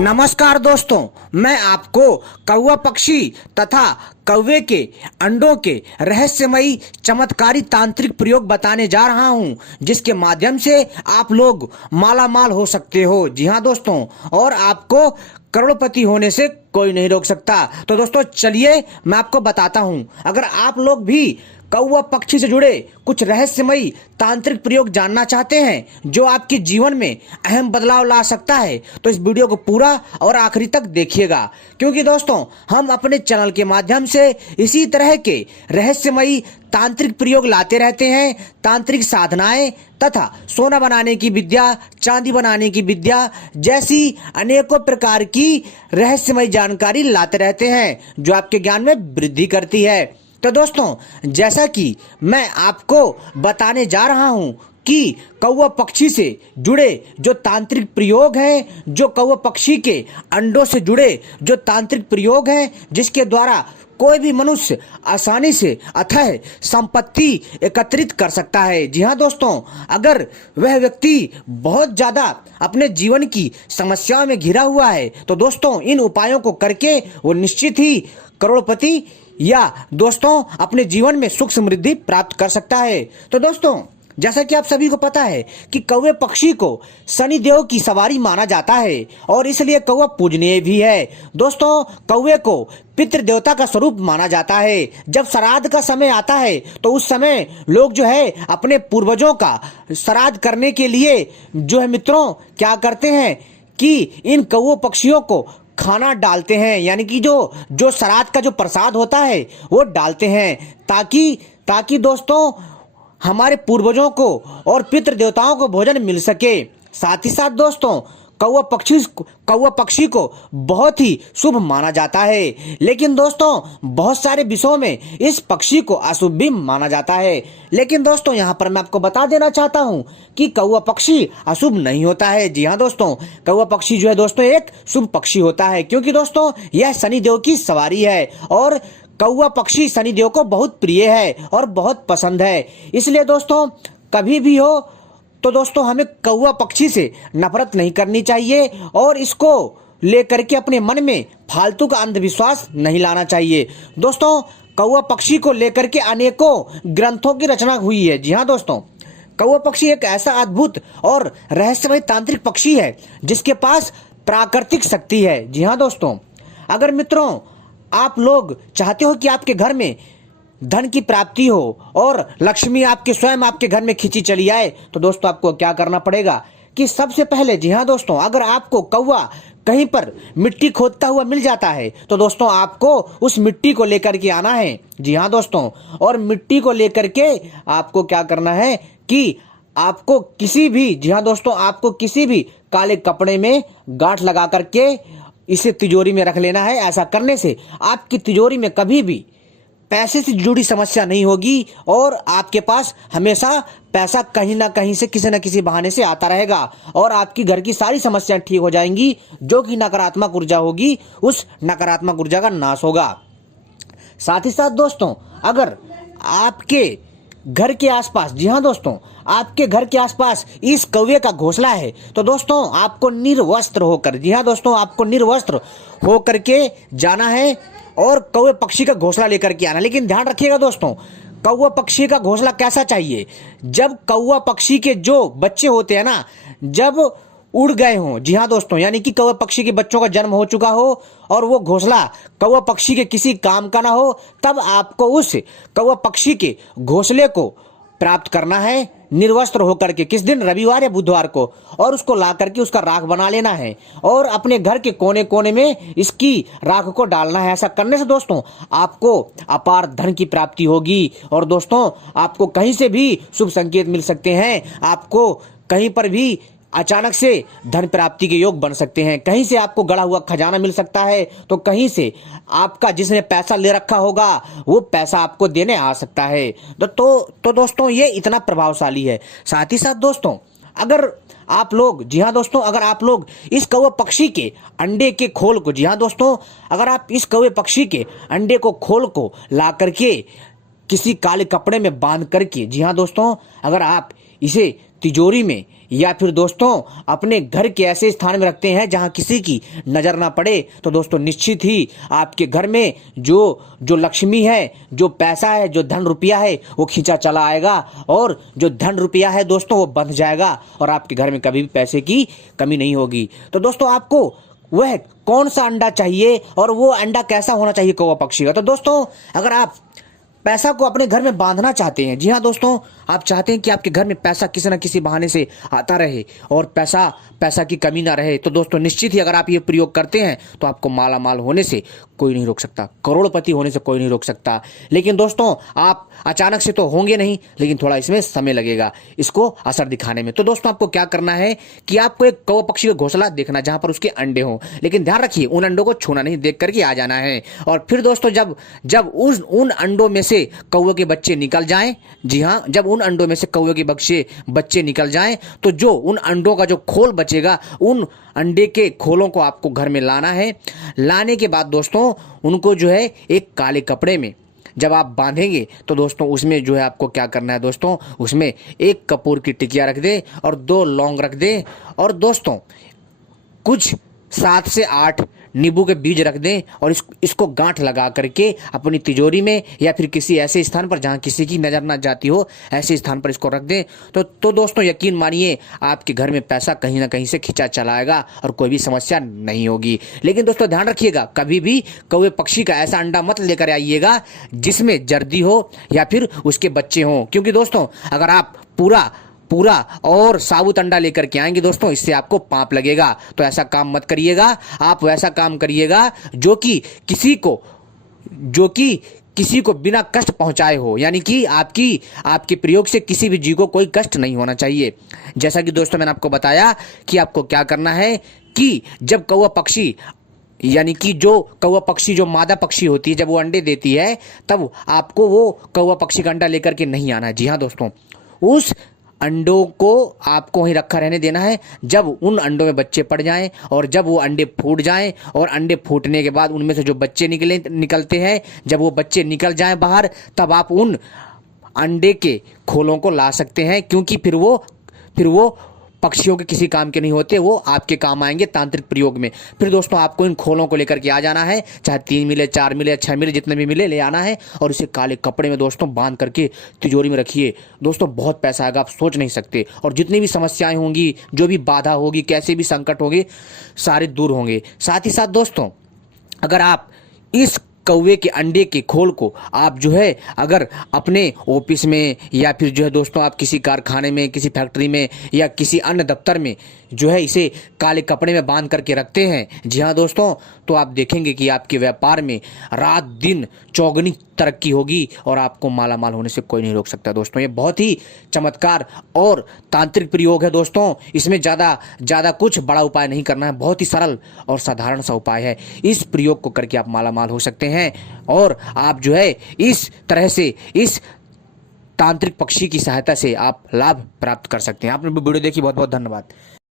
नमस्कार दोस्तों, मैं आपको कौवा पक्षी तथा कौवे के अंडों के रहस्यमयी चमत्कारी तांत्रिक प्रयोग बताने जा रहा हूं, जिसके माध्यम से आप लोग माला माल हो सकते हो। जी हां दोस्तों, और आपको करोड़पति होने से कोई नहीं रोक सकता। तो दोस्तों चलिए मैं आपको बताता हूं। अगर आप लोग भी कौवा पक्षी से जुड़े कुछ रहस्यमयी तांत्रिक प्रयोग जानना चाहते हैं जो आपके जीवन में अहम बदलाव ला सकता है, तो इस वीडियो को पूरा और आखिरी तक देखिएगा, क्योंकि दोस्तों हम अपने चैनल के माध्यम से इसी तरह के रहस्यमयी तांत्रिक प्रयोग लाते रहते हैं। तांत्रिक साधनाएं तथा सोना बनाने की विद्या, चांदी बनाने की विद्या जैसी अनेकों प्रकार की रहस्यमयी जानकारी लाते रहते हैं जो आपके ज्ञान में वृद्धि करती है। तो दोस्तों, जैसा कि मैं आपको बताने जा रहा हूं कि कौवा पक्षी से जुड़े जो तांत्रिक प्रयोग हैं, जो कौवा पक्षी के अंडों से जुड़े जो तांत्रिक प्रयोग हैं, जिसके द्वारा कोई भी मनुष्य आसानी से अथाह संपत्ति एकत्रित कर सकता है। जी हाँ दोस्तों, अगर वह व्यक्ति बहुत ज्यादा अपने जीवन की समस्याओं में घिरा हुआ है, तो दोस्तों इन उपायों को करके वो निश्चित ही करोड़पति या दोस्तों अपने जीवन में सुख समृद्धि प्राप्त कर सकता है। तो दोस्तों, जैसा कि आप सभी को पता है कि कौवे पक्षी को शनि देव की सवारी माना जाता है और इसलिए कौवा पूजनीय भी है। दोस्तों, कौवे को पितृ देवता का स्वरूप माना जाता है। जब श्राद्ध का समय आता है तो उस समय लोग जो है अपने पूर्वजों का श्राद्ध करने के लिए जो है मित्रों क्या करते हैं कि इन कौवे पक्षियों को खाना डालते हैं, यानी कि जो श्राद्ध का जो प्रसाद होता है वो डालते हैं, ताकि दोस्तों हमारे पूर्वजों को और पितृ देवताओं को भोजन मिल सके। साथ ही साथ दोस्तों कौवा पक्षी को बहुत ही शुभ माना जाता है, लेकिन दोस्तों बहुत सारे विषयों में इस पक्षी को अशुभ भी माना जाता है। लेकिन दोस्तों यहाँ पर मैं आपको बता देना चाहता हूँ कि कौवा पक्षी अशुभ नहीं होता है। जी हाँ दोस्तों, कौवा पक्षी जो है दोस्तों एक शुभ पक्षी होता है, क्योंकि दोस्तों यह शनि देव की सवारी है और कौवा पक्षी शनि देव को बहुत प्रिय है और बहुत पसंद है। इसलिए दोस्तों कभी भी हो तो दोस्तों हमें कौवा पक्षी से नफरत नहीं करनी चाहिए और इसको लेकर के अपने मन में फालतू का अंधविश्वास नहीं लाना चाहिए। दोस्तों कौवा पक्षी को लेकर के अनेकों ग्रंथों की रचना हुई है। जी हाँ दोस्तों, कौवा पक्षी एक ऐसा अद्भुत और रहस्यमय तांत्रिक पक्षी है जिसके पास प्राकृतिक शक्ति है। जी हाँ दोस्तों, अगर मित्रों आप लोग चाहते हो कि आपके घर में धन की प्राप्ति हो और लक्ष्मी स्वयं आपके घर में खींची चली आए, तो दोस्तों आपको क्या करना पड़ेगा कि सबसे पहले, जी हाँ दोस्तों, अगर आपको कौवा कहीं पर मिट्टी खोदता हुआ मिल जाता है तो दोस्तों आपको उस मिट्टी को लेकर के आना है। जी हाँ दोस्तों, और मिट्टी को लेकर के आपको क्या करना है कि आपको किसी भी, जी हाँ दोस्तों, आपको किसी भी काले कपड़े में गांठ लगा करके इसे तिजोरी में रख लेना है। ऐसा करने से आपकी तिजोरी में कभी भी पैसे से जुड़ी समस्या नहीं होगी और आपके पास हमेशा पैसा कहीं ना कहीं से किसी न किसी बहाने से आता रहेगा और आपकी घर की सारी समस्याएं ठीक हो जाएंगी। जो कि नकारात्मक ऊर्जा होगी उस नकारात्मक ऊर्जा का नाश होगा। साथ ही साथ दोस्तों, अगर आपके घर के आसपास, जी हाँ दोस्तों, आपके घर के आसपास इस कौवे का घोंसला है तो दोस्तों आपको निर्वस्त्र होकर, जी हाँ दोस्तों, आपको निर्वस्त्र होकर के जाना है और कौवे पक्षी का घोंसला लेकर के आना। लेकिन ध्यान रखिएगा दोस्तों, कौवा पक्षी का घोंसला कैसा चाहिए? जब कौवा पक्षी के जो बच्चे होते हैं ना, जब उड़ गए हों, जी हाँ दोस्तों, यानी कि कौवा पक्षी के बच्चों का जन्म हो चुका हो और वो घोंसला कौवा पक्षी के किसी काम का ना हो, तब आपको उस कौवा पक्षी के घोंसले को प्राप्त करना है निर्वस्त्र होकर के। किस दिन? रविवार या बुधवार को, और उसको ला करके उसका राख बना लेना है और अपने घर के कोने कोने में इसकी राख को डालना है। ऐसा करने से दोस्तों आपको अपार धन की प्राप्ति होगी और दोस्तों आपको कहीं से भी शुभ संकेत मिल सकते हैं। आपको कहीं पर भी अचानक से धन प्राप्ति के योग बन सकते हैं। कहीं से आपको गड़ा हुआ खजाना मिल सकता है, तो कहीं से आपका जिसने पैसा ले रखा होगा वो पैसा आपको देने आ सकता है। तो दोस्तों ये इतना प्रभावशाली है। साथ ही साथ दोस्तों, अगर आप लोग, जी हाँ दोस्तों, अगर आप लोग इस कौवे पक्षी के अंडे के खोल को, जी हाँ दोस्तों, अगर आप इस कौवे पक्षी के अंडे को खोल को ला करके किसी काले कपड़े में बांध करके, जी हाँ दोस्तों, अगर आप इसे तिजोरी में या फिर दोस्तों अपने घर के ऐसे स्थान में रखते हैं जहां किसी की नजर ना पड़े, तो दोस्तों निश्चित ही आपके घर में जो लक्ष्मी है, जो पैसा है, जो धन रुपया है, वो खींचा चला आएगा और जो धन रुपया है दोस्तों वो बंध जाएगा और आपके घर में कभी भी पैसे की कमी नहीं होगी। तो दोस्तों आपको वह कौन सा अंडा चाहिए और वो अंडा कैसा होना चाहिए कौवा पक्षी का? तो दोस्तों अगर आप पैसा को अपने घर में बांधना चाहते हैं, जी हाँ दोस्तों, आप चाहते हैं कि आपके घर में पैसा किसी न किसी बहाने से आता रहे और पैसा की कमी ना रहे, तो दोस्तों निश्चित ही अगर आप ये प्रयोग करते हैं तो आपको माला माल होने से कोई नहीं रोक सकता, करोड़पति होने से कोई नहीं रोक सकता। लेकिन दोस्तों आप अचानक से तो होंगे नहीं, लेकिन थोड़ा इसमें समय लगेगा इसको असर दिखाने में। तो दोस्तों आपको क्या करना है कि आपको एक कौवा पक्षी का घोंसला देखना जहां पर उसके अंडे हों, लेकिन ध्यान रखिए उन अंडों को छूना नहीं, देख करके आ जाना है। और फिर दोस्तों जब उन अंडों में से कौवे के बच्चे निकल जाएं, जी हाँ, जब उन अंडों में से कौवे के बच्चे निकल जाएं, तो जो उन अंडों का जो खोल बचेगा, उन अंडे के खोलों को आपको घर में लाना है। लाने के बाद दोस्तों उनको जो है एक काले कपड़े में जब आप बांधेंगे, तो दोस्तों उसमें जो है आपको क्या करना है दोस्तों, उसमें एक कपूर की टिकिया रख दे और 2 लौंग रख दे और दोस्तों कुछ 7 से 8 नींबू के बीज रख दें और इसको गांठ लगा करके अपनी तिजोरी में या फिर किसी ऐसे स्थान पर जहां किसी की नजर ना जाती हो, ऐसे स्थान पर इसको रख दें। तो दोस्तों यकीन मानिए आपके घर में पैसा कहीं ना कहीं से खींचा चला आएगा और कोई भी समस्या नहीं होगी। लेकिन दोस्तों ध्यान रखिएगा, कभी भी कौवे पक्षी का ऐसा अंडा मत लेकर आइएगा जिसमें जर्दी हो या फिर उसके बच्चे हों, क्योंकि दोस्तों अगर आप पूरा और साबुत अंडा लेकर के आएंगे दोस्तों, इससे आपको पाप लगेगा। तो ऐसा काम मत करिएगा, आप वैसा काम करिएगा जो कि किसी को बिना कष्ट पहुंचाए हो, यानी कि आपके प्रयोग से किसी भी जीव को कोई कष्ट नहीं होना चाहिए। जैसा कि दोस्तों मैंने आपको बताया कि आपको क्या करना है कि जब कौवा पक्षी, यानी कि जो कौवा पक्षी जो मादा पक्षी होती है, जब वो अंडे देती है, तब आपको वो कौवा पक्षी का अंडा लेकर के नहीं आना है। जी हाँ दोस्तों, उस अंडों को आपको वहीं रखा रहने देना है। जब उन अंडों में बच्चे पड़ जाएं और जब वो अंडे फूट जाएं और अंडे फूटने के बाद उनमें से जो बच्चे निकलते हैं, जब वो बच्चे निकल जाएं बाहर, तब आप उन अंडे के खोलों को ला सकते हैं, क्योंकि फिर वो पक्षियों के किसी काम के नहीं होते, वो आपके काम आएंगे तांत्रिक प्रयोग में। फिर दोस्तों आपको इन खोलों को लेकर के आ जाना है, चाहे 3 मिले, 4 मिले, 6 मिले, जितने भी मिले ले आना है और इसे काले कपड़े में दोस्तों बांध करके तिजोरी में रखिए। दोस्तों बहुत पैसा आएगा, आप सोच नहीं सकते, और जितनी भी समस्याएं होंगी, जो भी बाधा होगी, कैसे भी संकट होंगे, सारे दूर होंगे। साथ ही साथ दोस्तों अगर आप इस कौवे के अंडे के खोल को आप जो है अगर अपने ऑफिस में या फिर जो है दोस्तों आप किसी कारखाने में, किसी फैक्ट्री में या किसी अन्य दफ्तर में जो है इसे काले कपड़े में बांध करके रखते हैं, जी हाँ दोस्तों, तो आप देखेंगे कि आपके व्यापार में रात दिन चौगुनी तरक्की होगी और आपको माला माल होने से कोई नहीं रोक सकता। दोस्तों ये बहुत ही चमत्कार और तांत्रिक प्रयोग है दोस्तों, इसमें ज़्यादा कुछ बड़ा उपाय नहीं करना है, बहुत ही सरल और साधारण सा उपाय है। इस प्रयोग को करके आप माला माल हो सकते हैं और आप जो है इस तरह से इस तांत्रिक पक्षी की सहायता से आप लाभ प्राप्त कर सकते हैं। आपने वीडियो देखी, बहुत बहुत धन्यवाद।